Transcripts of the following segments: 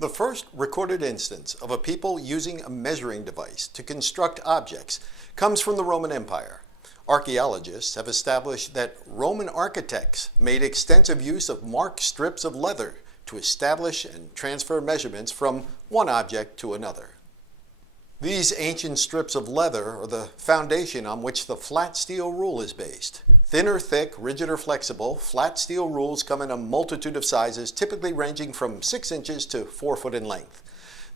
The first recorded instance of a people using a measuring device to construct objects comes from the Roman Empire. Archaeologists have established that Roman architects made extensive use of marked strips of leather to establish and transfer measurements from one object to another. These ancient strips of leather are the foundation on which the flat steel rule is based. Thin or thick, rigid or flexible, flat steel rules come in a multitude of sizes, typically ranging from 6 inches to 4 foot in length.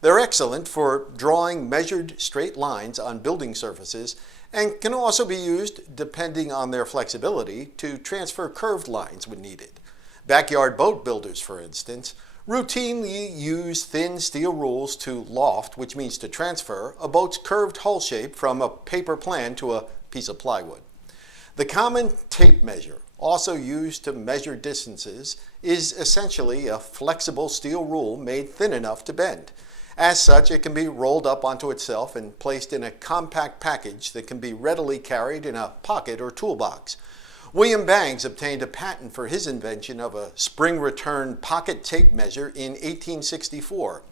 They're excellent for drawing measured straight lines on building surfaces and can also be used, depending on their flexibility, to transfer curved lines when needed. Backyard boat builders, for instance, routinely use thin steel rules to loft, which means to transfer, a boat's curved hull shape from a paper plan to a piece of plywood. The common tape measure, also used to measure distances, is essentially a flexible steel rule made thin enough to bend. As such, it can be rolled up onto itself and placed in a compact package that can be readily carried in a pocket or toolbox. William Bangs obtained a patent for his invention of a spring-return pocket tape measure in 1864.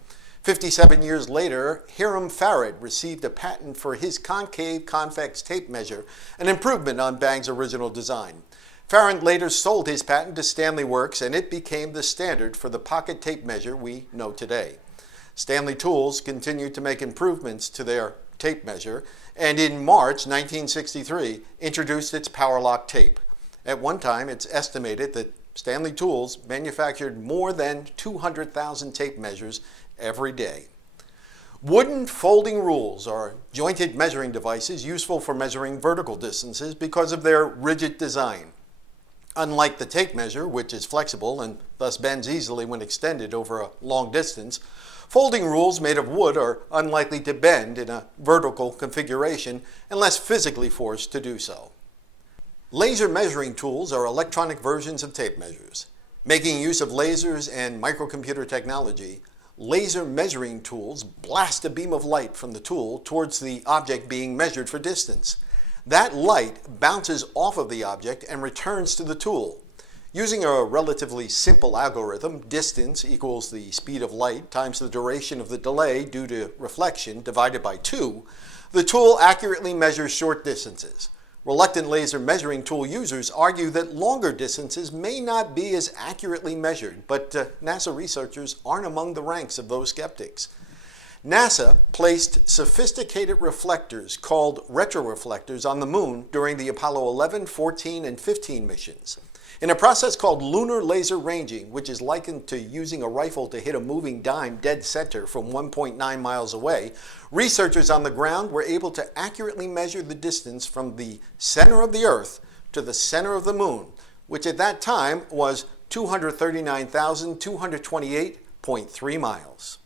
57 years later, Hiram Farad received a patent for his concave convex tape measure, an improvement on Bangs' original design. Farad later sold his patent to Stanley Works, and it became the standard for the pocket tape measure we know today. Stanley Tools continued to make improvements to their tape measure, and in March 1963 introduced its Powerlock tape. At one time, it's estimated that Stanley Tools manufactured more than 200,000 tape measures every day. Wooden folding rules are jointed measuring devices useful for measuring vertical distances because of their rigid design. Unlike the tape measure, which is flexible and thus bends easily when extended over a long distance, folding rules made of wood are unlikely to bend in a vertical configuration unless physically forced to do so. Laser measuring tools are electronic versions of tape measures. Making use of lasers and microcomputer technology, laser measuring tools blast a beam of light from the tool towards the object being measured for distance. That light bounces off of the object and returns to the tool. Using a relatively simple algorithm, distance equals the speed of light times the duration of the delay due to reflection divided by 2, the tool accurately measures short distances. Reluctant laser measuring tool users argue that longer distances may not be as accurately measured, but NASA researchers aren't among the ranks of those skeptics. NASA placed sophisticated reflectors called retroreflectors on the moon during the Apollo 11, 14, and 15 missions. In a process called lunar laser ranging, which is likened to using a rifle to hit a moving dime dead center from 1.9 miles away, researchers on the ground were able to accurately measure the distance from the center of the Earth to the center of the moon, which at that time was 239,228.3 miles.